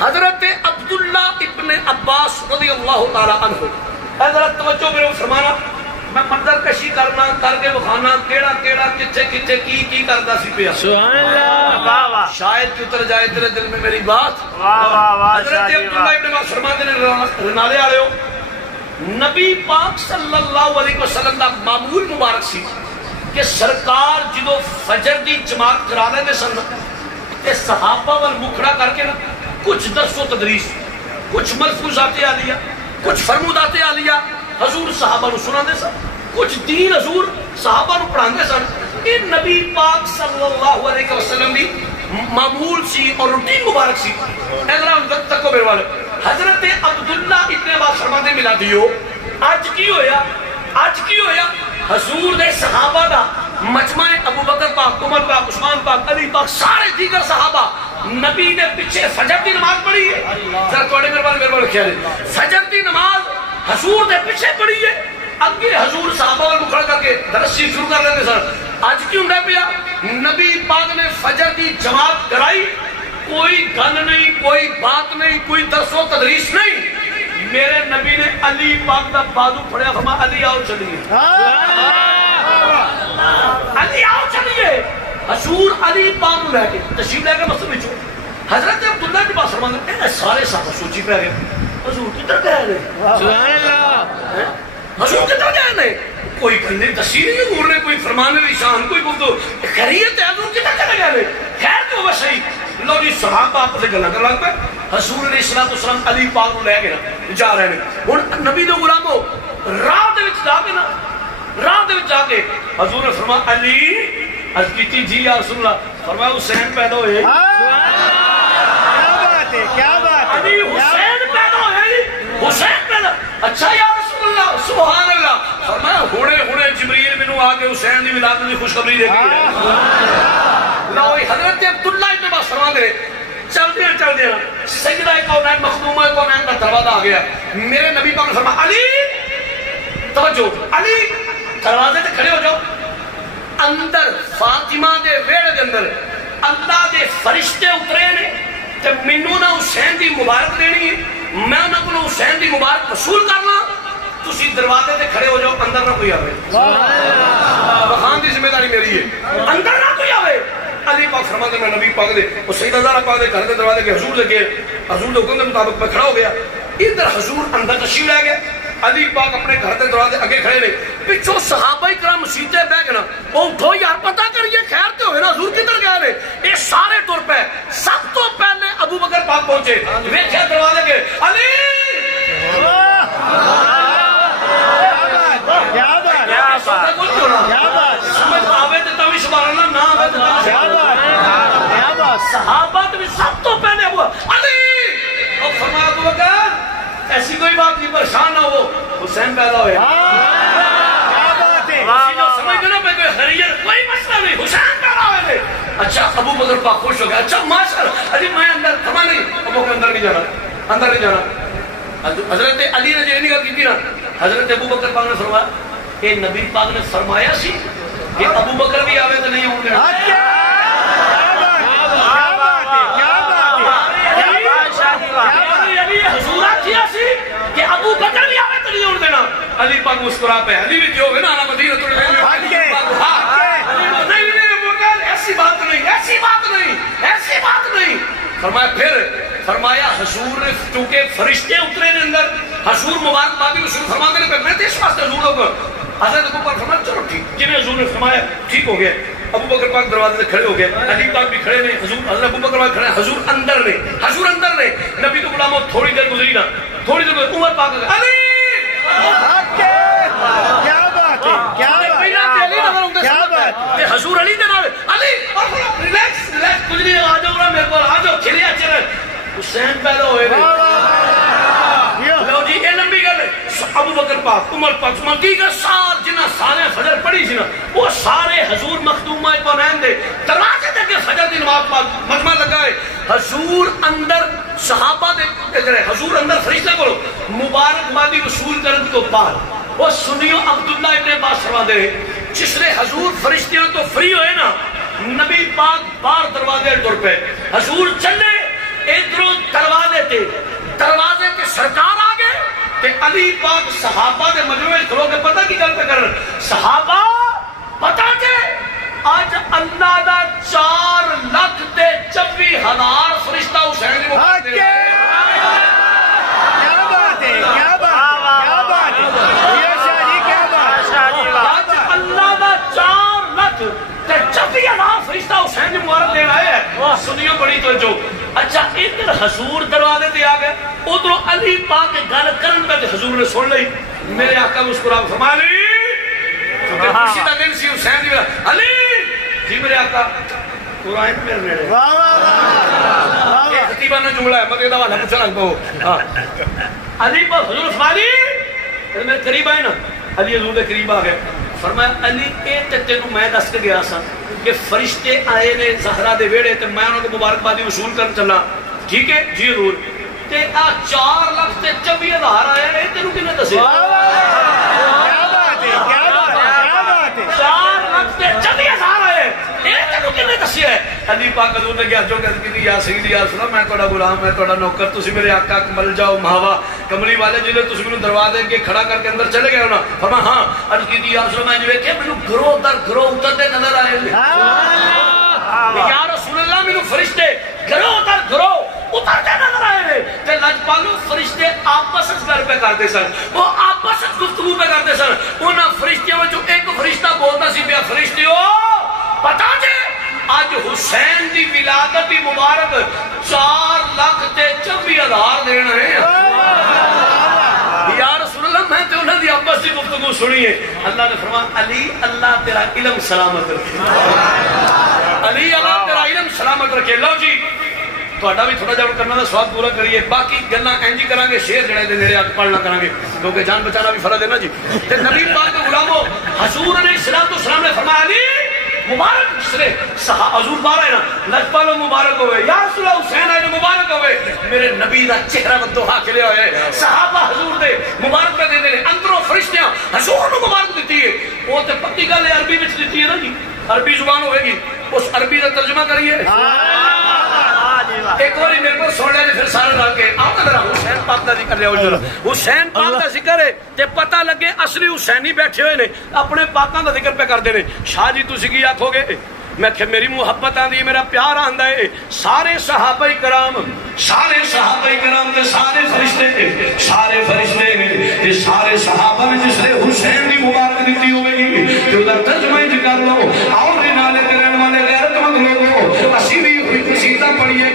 حضرت عبداللہ ابن عباس رضی اللہ تعالی عنہ. حضرت توجہ میرے فرمانا، میں منظر کشی کرنا کر کے بخانا کیڑا کیڑا کتھے کتھے کی کرتا سی پیا. سبحان اللہ. شاید کہ اتر جائے تیرے دل میں میری بات. حضرت عبداللہ ابن عباس فرماتے نے رنالے آلے ہو، نبی پاک صلی اللہ علیہ وسلم دا معمول مبارک سی کہ سرکار جدو فجر دی جماعت کرا لے دے سن تے صحابہ وال مکھڑا کر کے نا کچھ درس و تدریس، کچھ ملفوظات عالیہ، کچھ فرمودات عالیہ حضور صحابہ نو سنا دے سن، کچھ دین حضور صحابہ نو پڑھان دے سن. یہ نبی پاک صلی اللہ علیہ وسلم دی معمول سی اور روٹین مبارک سی. ایدرہ وقت تک کو میرے والے حضرت عبداللہ ابن عباس فرماتے ملا دیو، آج کی ہویا حضور دے صحابہ دا مجمع ابو بکر پاک، عمر پاک، عثمان پاک، علی پاک، سارے دیگر صحابہ نبی نے پیچھے فجر دی نماز پڑھی ہے. ذرا توڑے میرے والے خیال ہے، فجر دی نماز حضور دے پیچھے پڑھی ہے، اگے حضور صحابہ کو کھڑا کر کے درسی شروع کر لیتے سر. آج کیوں نہ پیا نبی پاک نے فجر دی جماعت کرائی، کوئی گن نہیں، کوئی بات نہیں، کوئی درس و تدریس نہیں. میرے نبی نے علی پاک دا بازو پھڑیا، فرما علی آؤ چلیے، علی آؤ چلیے. حضور علی پاک نو لے کے تشریف لے کے مسجد میں چھوڑ. حضرت عبداللہ کے پاس فرماتے ہیں سارے صحابہ سوچی پہ گئے، حضور کدھر گئے نے؟ سبحان اللہ. حضور کدھر گئے نے؟ کوئی کندے دسی نہیں حضور نے، کوئی فرمان نشان، کوئی بولو خیریت ہے، حضور کدھر چلے گئے نے؟ خیر تو وہ صحیح. لو جی صحابہ آپ سے گلا کر لگ پہ حضور علیہ السلام علی پاک نو لے کے جا رہے ہیں. ہن نبی دے غلامو راہ دے وچ جا کے نا، راہ دے وچ جا کے حضور نے فرمایا علی، عرض کیتی جی یا رسول اللہ. فرمایا حسین پیدا ہوئے. کیا بات ہے، علی حسین پیدا ہوئے، حسین پیدا. اچھا یا رسول اللہ، سبحان اللہ. فرمایا ہونے جبریل منو آ کے حسین دی ولادت دی خوشخبری دے گئی. لو حضرت عبداللہ ابن عباس فرماتے ہیں چل دیا سیدہ کونین مخدومہ کونین کا دروازہ آ گیا. میرے نبی پاک نے فرمایا علی توجہ، علی دروازے تے کھڑے ہو جاؤ. اندر فاطمہ دے ویڑے دے اندر اللہ دے فرشتے اترے نے تے مینوں نہ حسین دی مبارک دینی ہے، میں انہاں کو حسین دی مبارک وصول کرنا. تسی دروازے تے کھڑے ہو جاؤ، اندر نہ کوئی آوے. بخان دی ذمہ داری میری ہے، اندر نہ کوئی آوے. علی پاک فرماتے ہیں میں نبی پاک دے اور سیدہ زہرا پاک دے گھر دے دروازے کے حضور لگے، حضور دے حکم کے مطابق میں کھڑا ہو گیا. ادھر حضور اندر تشریف لے گئے، علی پاک اپنے گھر دے دروازے اگے کھڑے نے. پچھوں صحابہ کرام مسیتے بہ گئے نا، او اٹھو یار پتہ کریے خیر تے ہوئے نا حضور کدھر گئے نے. یہ سارے ٹر پے. سب تو پہلے ابو بکر پاک پہنچے، ویکھیا دروازے کے علی صحابہ بھی سب تو پہلے ہوا علی. اور فرمایا ابو بکر ایسی کوئی بات نہیں، پریشان نہ ہو، حسین پیدا ہوئے. سمجھ گئے نا کوئی خیریت، کوئی مسئلہ نہیں، حسین پیدا ہوئے. اچھا ابو بکر پاک خوش ہو گیا. اچھا ماشاءاللہ علی میں اندر فرما نہیں، ابو بکر اندر نہیں جانا، اندر نہیں جانا. حضرت علی نے جو یہ نگاہ کی تھی نا، حضرت ابو بکر پاک نے فرمایا کہ نبی پاک نے فرمایا سی کہ ابو بکر بھی آوے تو نہیں ہوں گے. کہ ابو بکر بھی آوے تو نہیں ہونے دینا. علی پاک مسکرا پہ علی بھی جو ہے نا آنا مدینہ تو نہیں ابو بکر ایسی بات نہیں، ایسی بات نہیں، ایسی بات نہیں. فرمایا پھر فرمایا حضور نے چونکہ فرشتے اترے نے اندر، حضور مبارک بادی رسول فرما دینے پہ میں تو اس واسطے حضور ہوگا. حضرت ابو بکر فرمایا چلو ٹھیک، جنہیں حضور نے فرمایا ٹھیک ہو گیا. ابو بکر پاک دروازے سے کھڑے ہو گئے، علی پاک بھی کھڑے نے، حضرت ابو بکر پاک کھڑے ہیں، حضور اندر نے، حضور اندر نے. نبی تو غلاموں تھوڑی دیر گزری نا، تھوڑی دیر گزری عمر پاک علی کیا بات ہے، کیا بات ہے. حضور علی دے نال علی ریلیکس ریلیکس کچھ نہیں، آ جاؤ میرے کو، آ جاؤ کھلیا چلے. حسین پیدا ہوئے نے. لو جی یہ لمبی گل ہے. ابو بکر پاک، عمر پاک، عثمان دیگر سال جنہ سالیں فجر پڑھی سی نا، وہ سارے حضور مخدومہ کونین دے دروازے تک فجر دی نماز پاک مجمع لگائے. حضور اندر صحابہ دے حضور اندر فرشتہ کو مبارک بادی رسول کرن تو بعد وہ سنیو عبداللہ ابن عباس فرما دے جس نے حضور فرشتیاں تو فری ہوئے نا، نبی پاک بار دروازے ٹر پہ، حضور چلے ادھر تے دروازے تے سرکار آ گئے تے علی پاک صحابہ دے مجموعے کھلو کے پتہ کی گل پہ کرن صحابہ پتہ جے آج اللہ دا 4,24,000 فرشتہ حسین دی مبارک دے کیا بات ہے کیا بات ہے یہ شاہ جی کیا بات آج اللہ دا 4,24,000 فرشتہ حسین دی مبارک دے آئے ہیں سنیو بڑی توجہ اچھا ادھر حضور دروازے دے آ گئے ادھر علی پاک گل کرن پہ حضور نے سن لئی میرے آقا مسکرا فرما لی کیونکہ خوشی دا دن سی حسین دی علی جی میرے آقا قرآن میرے میرے واہ واہ واہ ایک خطیبہ نے جملہ ہے مدد والا پوچھا لگ پاؤ علی پاک حضور فرما لی میرے قریب آئے نا علی حضور دے قریب آ گئے فرمایا علی اے تے تینوں میں دس کے گیا سا کہ فرشتے آئے نے زہرا دے ویڑے تے میں انہوں کو مبارکبادی وصول کرن چلا ٹھیک ہے جی حضور تے آ 4,24,000 آیا اے تینوں کنے دسے کیا بات ہے کیا بات ہے 4,24,000 آئے اے تینوں کنے دسے علی پاک حضور نے کیا جو کہتے کہ یا سیدی یا رسول اللہ میں تہاڈا غلام میں تہاڈا نوکر تسی میرے آقا مل جاؤ مہاوا کملی والے جلے تسی مینوں دروازے کے کھڑا کر کے اندر چلے گئے ہو نا فرمایا ہاں عرض کی یا رسول اللہ میں ویکھے مینوں گھروں در گھروں اترتے نظر آئے یا رسول اللہ مینوں فرشتے گھروں در گھروں اترتے نظر آئے ہیں کہ لجپالو فرشتے آپس گل پہ کرتے سن وہ آپس گفتگو پہ کرتے سن انہاں فرشتیوں میں جو ایک فرشتہ بولتا سی پیا فرشتیوں پتا جے آج حسین دی ولادت مبارک 4,24,000 دینا ہے یا رسول اللہ میں تے انہاں دی آپس دی گفتگو سنی ہے اللہ نے فرمایا علی اللہ تیرا علم سلامت رکھے علی اللہ تیرا علم سلامت رکھے لو جی تہاڈا بھی تھوڑا جہا کرنا دا سوال پورا کریے باقی گلاں انج کران گے شعر جڑے دے نیڑے اج پڑھنا کران گے کیونکہ جان بچانا بھی فرض ہے نا جی تے نبی پاک دے غلامو حضور علیہ السلام نے فرمایا علی مبارک سرے حضور بارہ ہے نا لجپالو مبارک ہوئے یا رسول اللہ حسین آئے مبارک ہوئے میرے نبی دا چہرہ بدوہا کھلے ہوئے صحابہ حضور دے مبارک دے دے اندروں فرشتیاں حضور نے مبارک دیتی ہے وہ تے پکی گل ہے عربی وچ دیتی ہے نا جی عربی زبان ہوئے گی اس عربی کا ترجمہ کریے ایک اور میرے کو سن لے پھر سارے لا کے آپ ذرا حسین پاک کا ذکر لیا حسین پاک کا ذکر ہے تے پتہ لگے اصلی حسینی بیٹھے ہوئے نے اپنے پاکاں دا ذکر پہ کرتے ہیں شاہ جی تسی کی آکھو گے میں کہ میری محبت آندی ہے میرا پیار آندا ہے سارے صحابہ کرام تے سارے فرشتے تے سارے صحابہ نے جس نے حسین دی مبارک دیتی ہوئے گی تے ادھر ترجمہ کر لو اور نالے تے رہن والے غیرت مند لوگوں اسی بھی قصیدہ پڑھیے